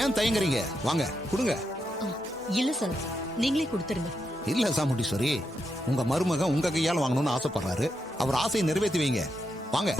ஏன் தயங்குறீங்க? வாங்க கொடுங்க. இல்ல சார், நீங்களே கொடுத்துருங்க. இல்ல சாமுண்டீஸ்வரி, உங்க மருமகன் உங்க கையால் வாங்கணும்னு ஆசைப்படுறாரு. அவர் ஆசையை நிறைவேற்றி வைங்க. வாங்க.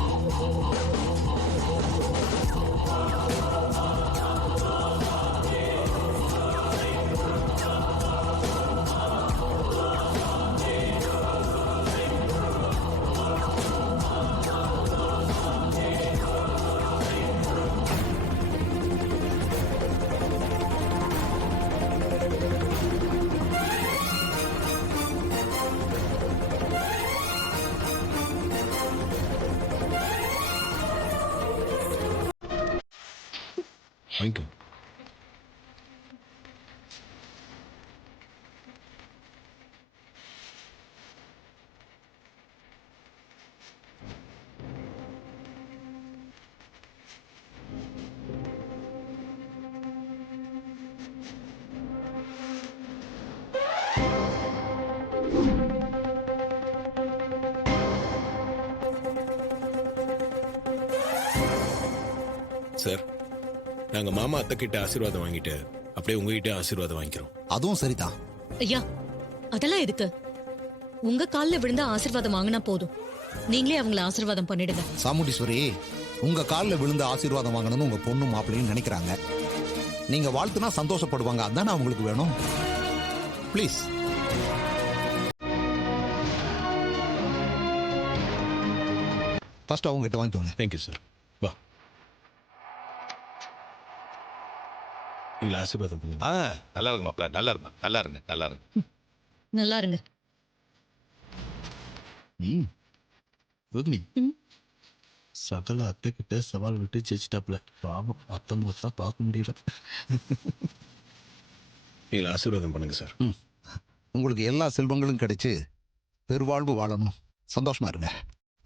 வாங்கிக்கோ. சார், நாங்க மாமா அத்தை கிட்ட ஆசீர்வாதம் வாங்கிட்டு அப்படியே உங்ககிட்ட ஆசீர்வாதம் வாங்கிக்கிறோம். அதுவும் சரிதான். ஐயா, அதெல்லாம் எதுக்கு? உங்க கால்ல விழுந்தா ஆசீர்வாதம் வாங்கினா போதும். நீங்களே அவங்கள ஆசீர்வாதம் பண்ணிடுங்க. சாமுண்டீஸ்வரி, உங்க காலில் விழுந்து ஆசீர்வாதம் வாங்கணும்னு உங்க பொண்ணும் மாப்பிள்ளையும் நினைக்கிறாங்க. நீங்க வாழ்த்துனா சந்தோஷப்படுவாங்க. அதானே அவங்களுக்கு வேணும். ப்ளீஸ். ஃபர்ஸ்ட் அவங்க கிட்ட வாங்கிக்கோங்க. Thank you sir. வா, நீங்க ஆசீர்வாதம் பண்ணுங்க. நல்லா இருக்கு மாப்பிள்ள. நல்லா இருங்க, நல்லா இருங்க, நல்லா இருங்க. நல்லா இருங்க. ரோகிணி, சகல அத்தை கிட்ட சவால் விட்டு ஜெயிச்சிட்டாப்ல. பாவம், அத்தம் தான் பார்க்க முடியல. நீங்க ஆசீர்வாதம் பண்ணுங்க சார். உங்களுக்கு எல்லா செல்வங்களும் கிடைச்சு பெருவாழ்வு வாழணும். சந்தோஷமா இருங்க.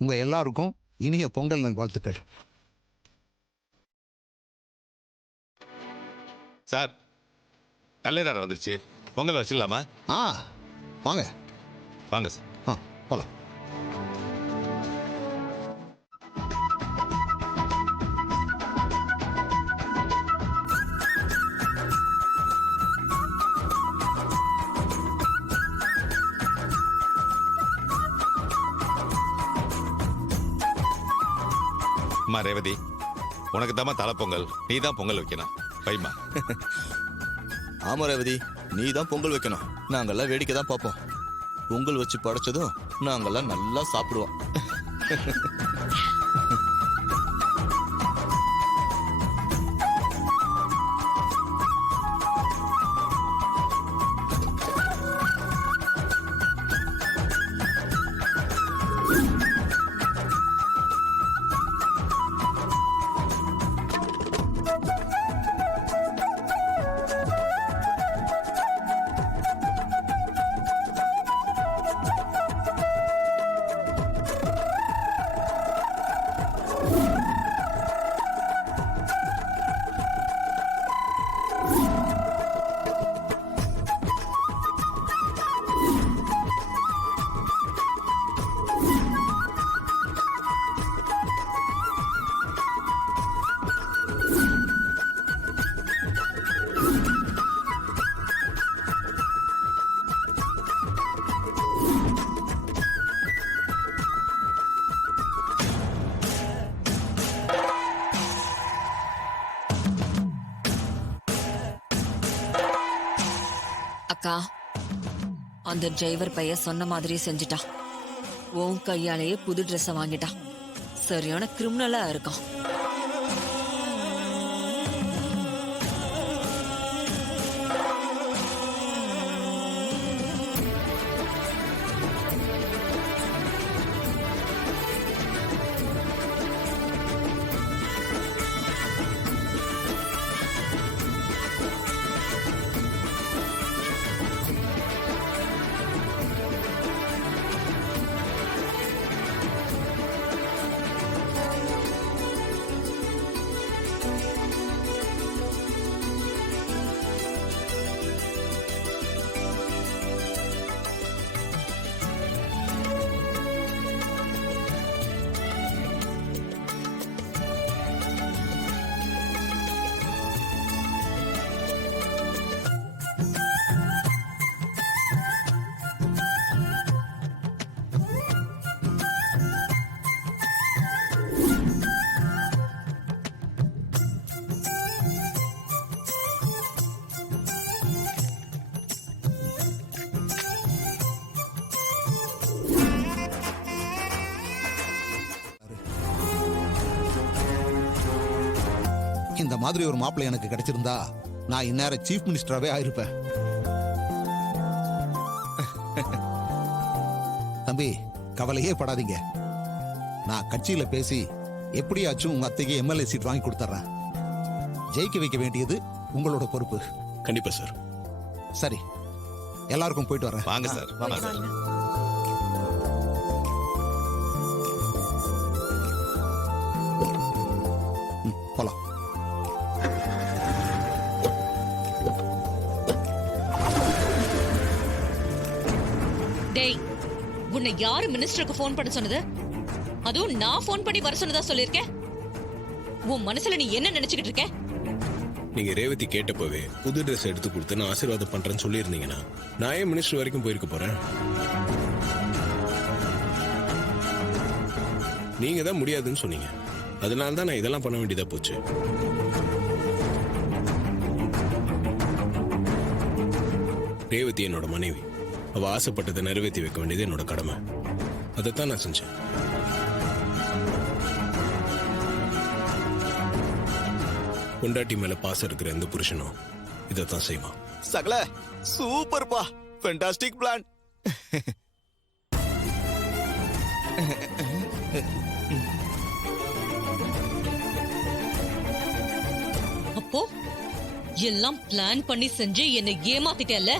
உங்க எல்லாருக்கும் இனிய பொங்கல் நல்வாழ்த்துக்கள். சார், நல்ல நேரம் வந்துருச்சு. பொங்கல் வச்சிடலாமா? வாங்க வாங்க சார். போலாம். அம்மா ரேவதி, உனக்கு தாம்மா தலை பொங்கல். நீ தான் பொங்கல் வைக்கணும். வைமா. ஆமா ரேவதி, நீ தான் பொங்கல் வைக்கணும். நாங்கெல்லாம் வேடிக்கை தான் பார்ப்போம். பொங்கல் வச்சு படைச்சதும் நாங்கெல்லாம் நல்லா சாப்பிடுவோம். அக்கா, அந்த டிரைவர் பையன் சொன்ன மாதிரி செஞ்சுட்டான். உன் கையாலேயே புது ட்ரெஸ் வாங்கிட்டான். சரியான கிரிமினலா இருக்கான். இந்த மாதிரி ஒரு மாப்பிள்ளை எனக்கு கிடைச்சிருந்தா நான் இந்நேரம் சீஃப் மினிஸ்டராகவே ஆயிருப்பேன். தம்பி, கவலையே படாதீங்க. நான் கட்சியில பேசி எப்படியாச்சும் உங்க அத்தைக்கு எம்எல்ஏ சீட் வாங்கி கொடுத்துறேன். ஜெயிக்க வைக்க வேண்டியது உங்களோட பொறுப்பு. கண்டிப்பா சார். சரி, எல்லாருக்கும் போயிட்டு வரேன். வாங்க சார், வாங்க சார். போலாம். டேய், உன்னை யாரு மினிஸ்டருக்கு ஃபோன் பண்ண சொன்னது? அதுவும் நான் ஃபோன் பண்ணி வர சொன்னதா சொல்லிருக்கேன். உன் மனசுல நீ என்ன நினைச்சுக்கிட்டு இருக்க? நீங்க ரேவதி கேட்டப்பவே புது ட்ரெஸ் எடுத்து கொடுத்து நான் ஆசீர்வாதம் பண்றேன்னு சொல்லியிருந்தீங்கன்னா நான் ஏன் மினிஸ்டர் வரைக்கும் போயிருக்க போறேன்? நீங்க தான் முடியாதுன்னு சொன்னீங்க. அதனால தான் நான் இதெல்லாம் பண்ண வேண்டியதா போச்சு. ரேவதி என்னோட மனைவி. அவ ஆசைப்பட்டதை நிறைவேற்றி வைக்க வேண்டியது என்னோட கடமை. அதைத்தான் நான் செஞ்சேன். பொண்டாட்டி மேல பாசம் இருக்கிற எந்த புருஷனும் இதைத்தான் செய்வான். சகல சூப்பர்ப்பா, ஃபென்டாஸ்டிக் பிளான். அப்போ எல்லாம் பிளான் பண்ணி செஞ்சு என்னை ஏமாத்திட்டேல்ல?